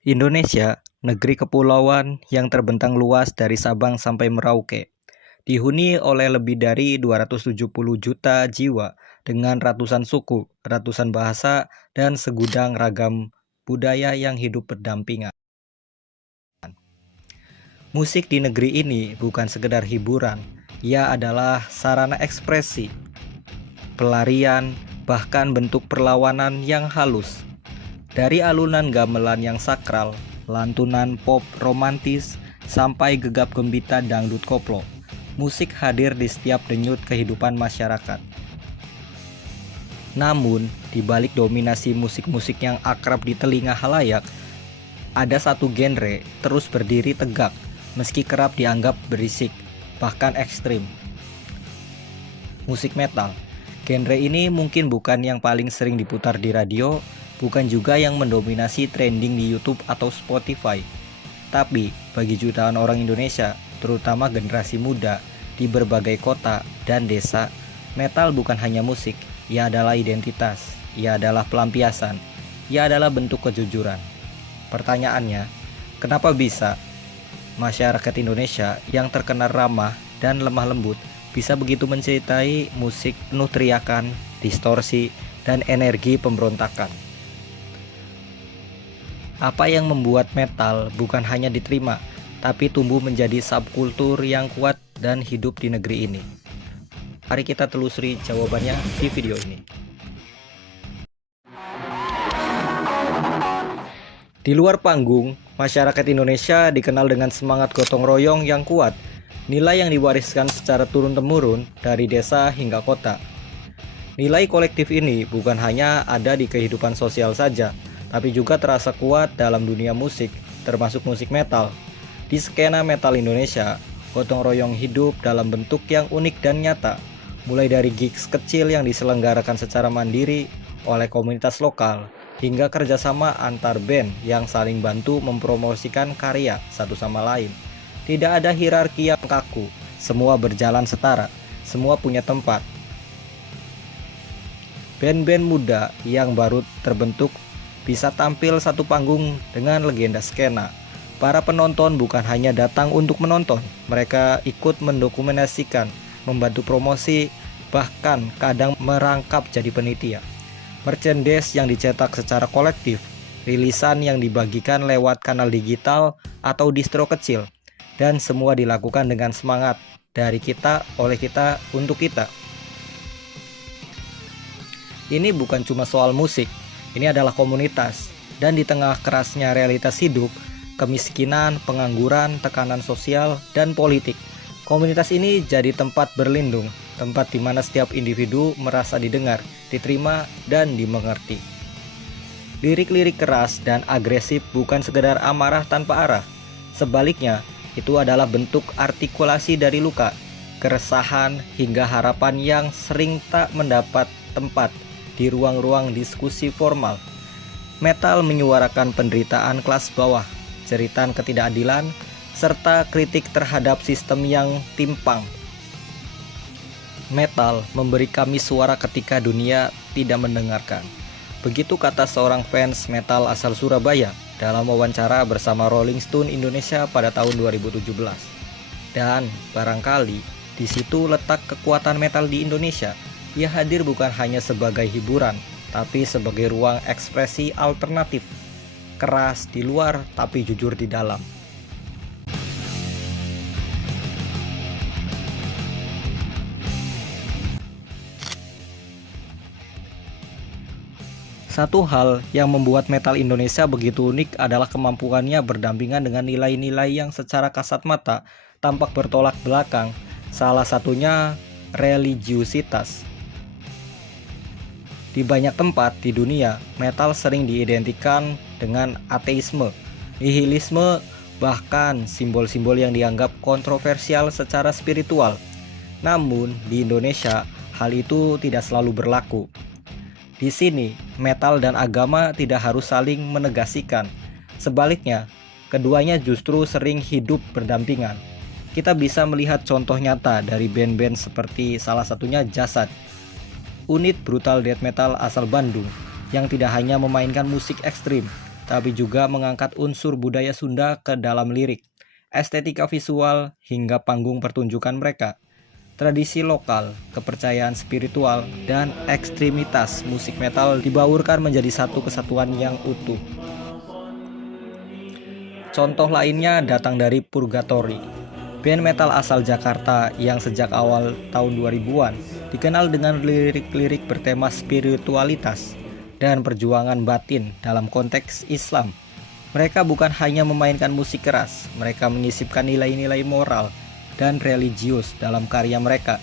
Indonesia, negeri kepulauan yang terbentang luas dari Sabang sampai Merauke, dihuni oleh lebih dari 270 juta jiwa dengan ratusan suku, ratusan bahasa, dan segudang ragam budaya yang hidup berdampingan. Musik di negeri ini bukan sekedar hiburan, ia adalah sarana ekspresi, pelarian, bahkan bentuk perlawanan yang halus. Dari alunan gamelan yang sakral, lantunan pop romantis, sampai gegap gembita dangdut koplo, musik hadir di setiap denyut kehidupan masyarakat. Namun, di balik dominasi musik-musik yang akrab di telinga halayak, ada satu genre terus berdiri tegak, meski kerap dianggap berisik, bahkan ekstrim. Musik metal. Genre ini mungkin bukan yang paling sering diputar di radio, bukan juga yang mendominasi trending di YouTube atau Spotify. Tapi bagi jutaan orang Indonesia, terutama generasi muda di berbagai kota dan desa, metal bukan hanya musik, ia adalah identitas, ia adalah pelampiasan, ia adalah bentuk kejujuran. Pertanyaannya, kenapa bisa masyarakat Indonesia yang terkenal ramah dan lemah lembut bisa begitu mencintai musik penuh teriakan, distorsi, dan energi pemberontakan? Apa yang membuat metal bukan hanya diterima, tapi tumbuh menjadi subkultur yang kuat dan hidup di negeri ini? Mari kita telusuri jawabannya di video ini. Di luar panggung, masyarakat Indonesia dikenal dengan semangat gotong royong yang kuat, nilai yang diwariskan secara turun-temurun dari desa hingga kota. Nilai kolektif ini bukan hanya ada di kehidupan sosial saja, tapi juga terasa kuat dalam dunia musik, termasuk musik metal. Di skena metal Indonesia, gotong royong hidup dalam bentuk yang unik dan nyata, mulai dari gigs kecil yang diselenggarakan secara mandiri oleh komunitas lokal, hingga kerjasama antar band yang saling bantu mempromosikan karya satu sama lain. Tidak ada hierarki yang kaku, semua berjalan setara, semua punya tempat. Band-band muda yang baru terbentuk bisa tampil satu panggung dengan legenda skena. Para penonton bukan hanya datang untuk menonton, mereka ikut mendokumentasikan, membantu promosi, bahkan kadang merangkap jadi penitia. Merchandise yang dicetak secara kolektif, rilisan yang dibagikan lewat kanal digital atau distro kecil, dan semua dilakukan dengan semangat dari kita, oleh kita, untuk kita. Ini bukan cuma soal musik, ini adalah komunitas, dan di tengah kerasnya realitas hidup, kemiskinan, pengangguran, tekanan sosial, dan politik, komunitas ini jadi tempat berlindung, tempat di mana setiap individu merasa didengar, diterima, dan dimengerti. Lirik-lirik keras dan agresif bukan sekedar amarah tanpa arah. Sebaliknya, itu adalah bentuk artikulasi dari luka, keresahan, hingga harapan yang sering tak mendapat tempat di ruang-ruang diskusi formal. Metal menyuarakan penderitaan kelas bawah, jeritan ketidakadilan, serta kritik terhadap sistem yang timpang. Metal memberi kami suara ketika dunia tidak mendengarkan. Begitu kata seorang fans metal asal Surabaya dalam wawancara bersama Rolling Stone Indonesia pada tahun 2017. Dan barangkali di situ letak kekuatan metal di Indonesia. Ia hadir bukan hanya sebagai hiburan, tapi sebagai ruang ekspresi alternatif. Keras di luar, tapi jujur di dalam. Satu hal yang membuat metal Indonesia begitu unik adalah kemampuannya berdampingan dengan nilai-nilai yang secara kasat mata tampak bertolak belakang. Salah satunya religiusitas. Di banyak tempat di dunia, metal sering diidentikan dengan ateisme, nihilisme, bahkan simbol-simbol yang dianggap kontroversial secara spiritual. Namun, di Indonesia, hal itu tidak selalu berlaku. Di sini, metal dan agama tidak harus saling menegasikan. Sebaliknya, keduanya justru sering hidup berdampingan. Kita bisa melihat contoh nyata dari band-band seperti salah satunya Jasad, unit brutal death metal asal Bandung yang tidak hanya memainkan musik ekstrim, tapi juga mengangkat unsur budaya Sunda ke dalam lirik, estetika visual, hingga panggung pertunjukan mereka. Tradisi lokal, kepercayaan spiritual, dan ekstremitas musik metal dibaurkan menjadi satu kesatuan yang utuh. Contoh lainnya datang dari Purgatory, band metal asal Jakarta yang sejak awal tahun 2000-an dikenal dengan lirik-lirik bertema spiritualitas dan perjuangan batin dalam konteks Islam. Mereka bukan hanya memainkan musik keras, mereka menyisipkan nilai-nilai moral dan religius dalam karya mereka,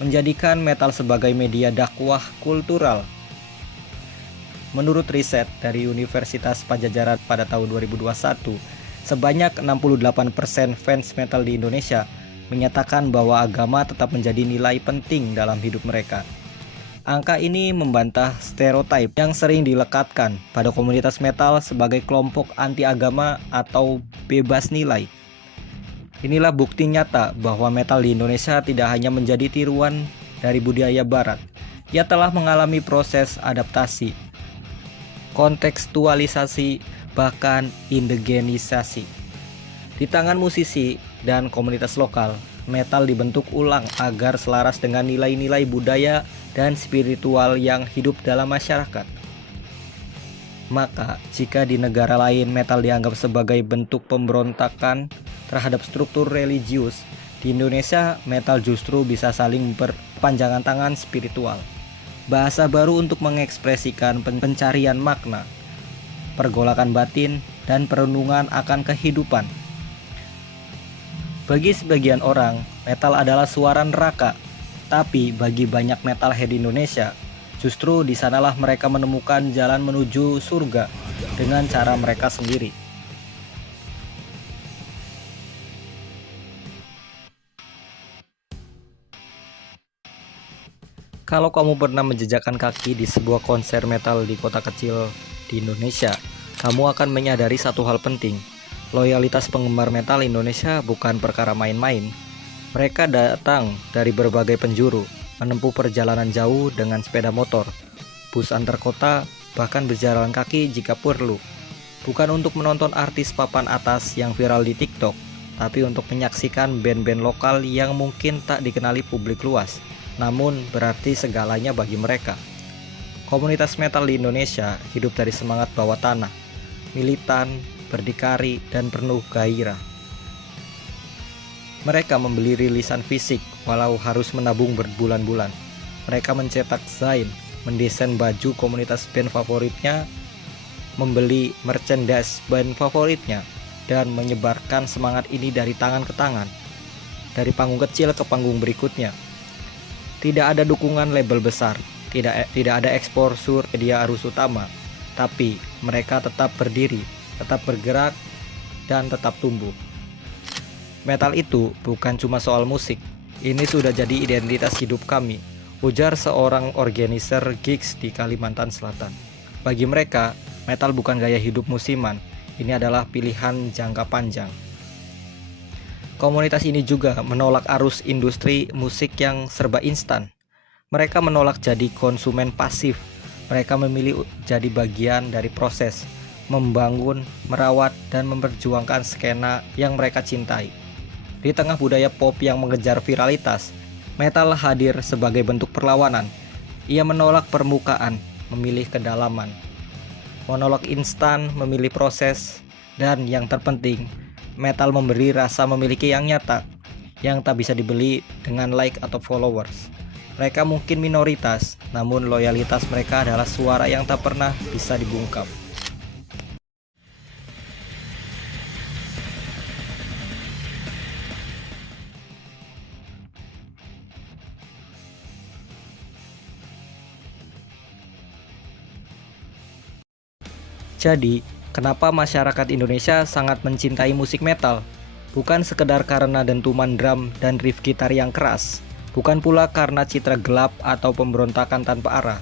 menjadikan metal sebagai media dakwah kultural. Menurut riset dari Universitas Padjadjaran pada tahun 2021, sebanyak 68% fans metal di Indonesia menyatakan bahwa agama tetap menjadi nilai penting dalam hidup mereka. Angka ini membantah stereotip yang sering dilekatkan pada komunitas metal sebagai kelompok anti-agama atau bebas nilai. Inilah bukti nyata bahwa metal di Indonesia tidak hanya menjadi tiruan dari budaya barat. Ia telah mengalami proses adaptasi, kontekstualisasi, bahkan indigenisasi. Di tangan musisi dan komunitas lokal, metal dibentuk ulang agar selaras dengan nilai-nilai budaya dan spiritual yang hidup dalam masyarakat. Maka, jika di negara lain metal dianggap sebagai bentuk pemberontakan terhadap struktur religius, di Indonesia metal justru bisa saling berpanjangan tangan spiritual. Bahasa baru untuk mengekspresikan pencarian makna, pergolakan batin, dan perenungan akan kehidupan. Bagi sebagian orang, metal adalah suara neraka. Tapi bagi banyak metalhead di Indonesia, justru di sanalah mereka menemukan jalan menuju surga dengan cara mereka sendiri. Kalau kamu pernah menjejakkan kaki di sebuah konser metal di kota kecil di Indonesia, kamu akan menyadari satu hal penting. Loyalitas penggemar metal Indonesia bukan perkara main-main. Mereka datang dari berbagai penjuru, menempuh perjalanan jauh dengan sepeda motor, bus antar kota, bahkan berjalan kaki jika perlu. Bukan untuk menonton artis papan atas yang viral di TikTok, tapi untuk menyaksikan band-band lokal yang mungkin tak dikenali publik luas, namun berarti segalanya bagi mereka. Komunitas metal di Indonesia hidup dari semangat bawah tanah, militan, berdikari, dan penuh gairah. Mereka membeli rilisan fisik walau harus menabung berbulan-bulan. Mereka mencetak zain, mendesain baju komunitas band favoritnya, membeli merchandise band favoritnya, dan menyebarkan semangat ini dari tangan ke tangan, dari panggung kecil ke panggung berikutnya. Tidak ada dukungan label besar, tidak ada eksposur media arus utama, tapi mereka tetap berdiri, tetap bergerak, dan tetap tumbuh. Metal itu bukan cuma soal musik, ini sudah jadi identitas hidup kami, ujar seorang organizer gigs di Kalimantan Selatan. Bagi mereka, metal bukan gaya hidup musiman, ini adalah pilihan jangka panjang. Komunitas ini juga menolak arus industri musik yang serba instan. Mereka menolak jadi konsumen pasif, mereka memilih jadi bagian dari proses, membangun, merawat, dan memperjuangkan skena yang mereka cintai. Di tengah budaya pop yang mengejar viralitas, metal hadir sebagai bentuk perlawanan. Ia menolak permukaan, memilih kedalaman. Menolak instan, memilih proses. Dan yang terpenting, metal memberi rasa memiliki yang nyata, yang tak bisa dibeli dengan like atau followers. Mereka mungkin minoritas, namun loyalitas mereka adalah suara yang tak pernah bisa dibungkam. Jadi, kenapa masyarakat Indonesia sangat mencintai musik metal? Bukan sekedar karena dentuman drum dan riff gitar yang keras, bukan pula karena citra gelap atau pemberontakan tanpa arah.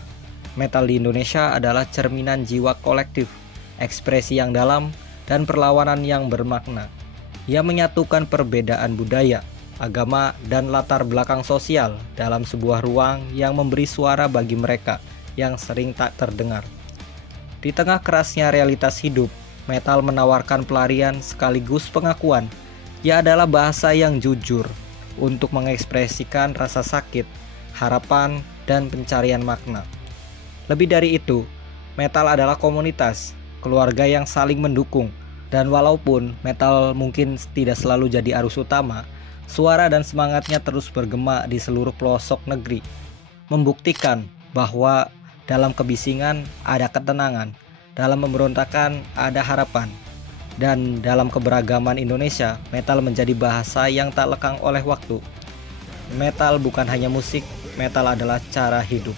Metal di Indonesia adalah cerminan jiwa kolektif, ekspresi yang dalam, dan perlawanan yang bermakna. Ia menyatukan perbedaan budaya, agama, dan latar belakang sosial dalam sebuah ruang yang memberi suara bagi mereka yang sering tak terdengar. Di tengah kerasnya realitas hidup, metal menawarkan pelarian sekaligus pengakuan. Ia adalah bahasa yang jujur untuk mengekspresikan rasa sakit, harapan, dan pencarian makna. Lebih dari itu, metal adalah komunitas, keluarga yang saling mendukung. Dan walaupun metal mungkin tidak selalu jadi arus utama, suara dan semangatnya terus bergema di seluruh pelosok negeri, membuktikan bahwa dalam kebisingan ada ketenangan, dalam pemberontakan ada harapan, dan dalam keberagaman Indonesia, metal menjadi bahasa yang tak lekang oleh waktu. Metal bukan hanya musik, metal adalah cara hidup.